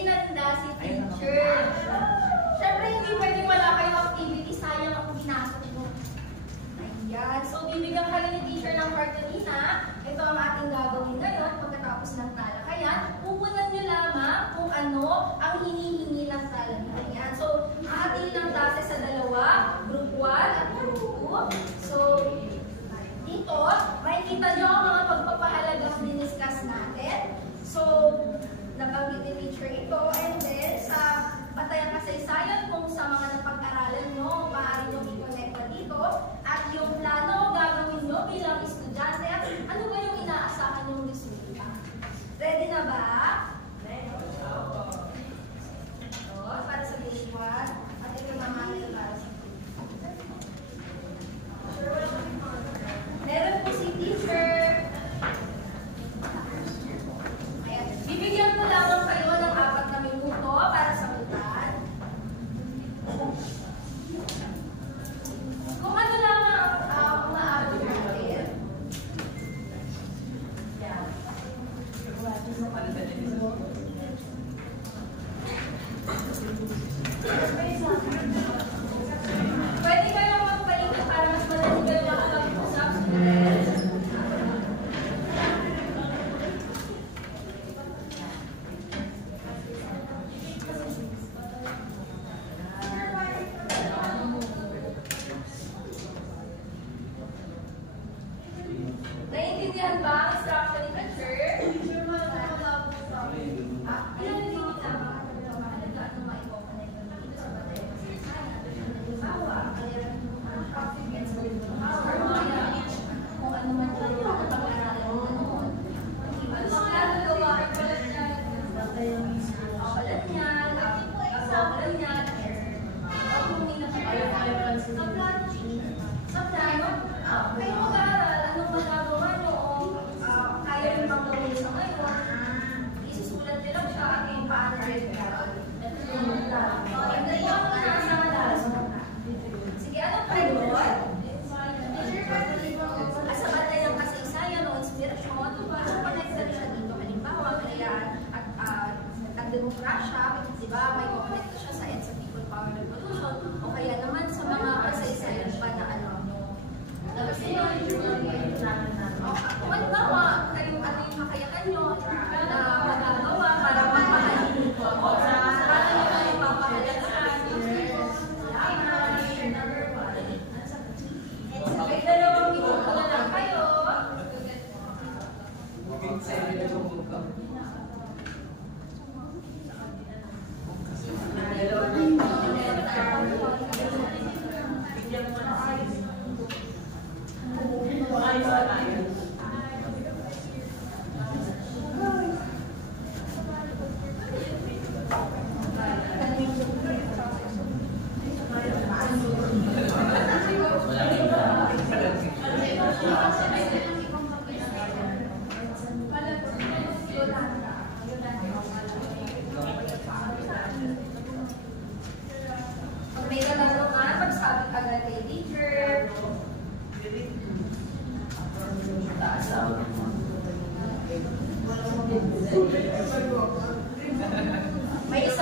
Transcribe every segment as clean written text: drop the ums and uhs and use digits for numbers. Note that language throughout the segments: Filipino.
hinanda si teacher. Siyempre, hindi pwedeng wala kayong activity. Sayang ako ginasok mo. Ayan. So, bibigyan kayo ni teacher ng cartolina. Ito ang ating gagawin ngayon pagkatapos ng talakayan. Pupunan nyo lamang kung ano ang hinihingi ng talakayan. So, ating lang klase sa dalawa, group 1 at group 2. So, dito, makikita nyo ang mga pagpapahalagang diniscuss natin. So, nabanggit ni teacher ito. And then, sa patayang kasaysayan kung sa mga napag-aralan nyo, maaari nyo i-connecta dito. At yung plano gagawin nyo bilang estudyante, at ano ba yung inaasahan yung resulta? Ready na ba? Ready. Ito, para sa grade 1. At ito naman ito para sa meron po si teacher. Ayan. Bibigyan ko lamang kayo ng 4 na minuto para sagutan. Kung ano lamang ang maabot natin. Yan. Pwede kayong magpalikot para mas madali kayo makapag-usap. Naiintindihan ba ang instruction ni teacher? Ilan yung mahalaga at maipokonect dito sa batay ng kasaysayan? Halimbawa, kung ano man yung pag-aralan mo noon. Ano ang ginagawa? Kapalan niyan, pagkapalan niyan, o kung may nakapalaman sa plano, kayo mag-aaral, anong magagawa nyo o kaya rin pang gawin sa ngayon, isusulat nila siya at yung paano rin gagawin. Hindi po ako nasa lalo. Sige, anong pwede? Sa batay ng kasaysayan o inspirasyon, connected siya dito. Halimbawa, kaya at nagdemokrasya, di ba, may connect siya sa EDSA People Power Revolution, o kaya naman sa mga kasaysayan pa na ano, kung ano ba, ano yung makayakan nyo na magagawa para mapahalin ko o para nyo kayo mapahalagaan. May 2 minuto na lang kayo. Pag may katanungan, magsabi agad kay teacher. May isa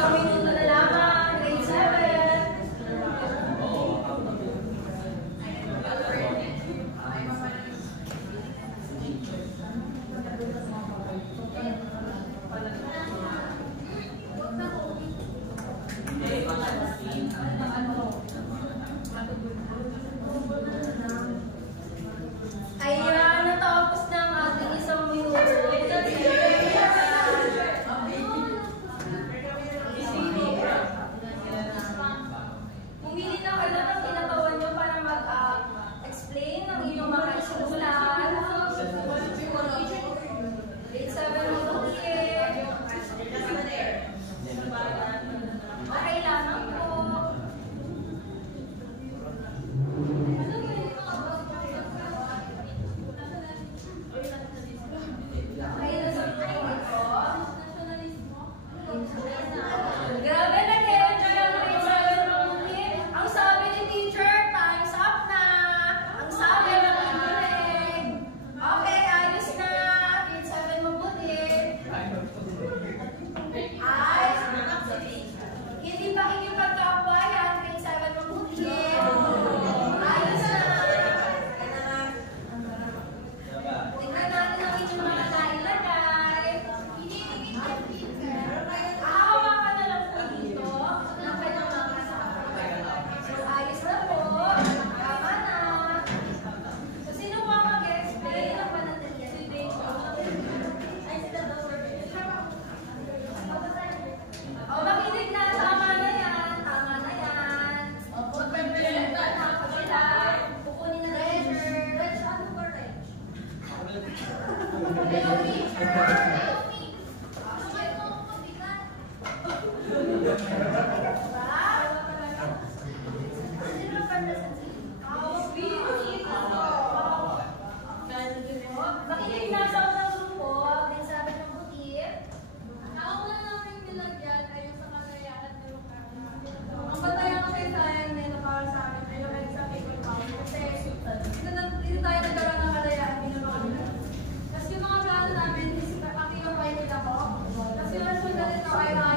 kayo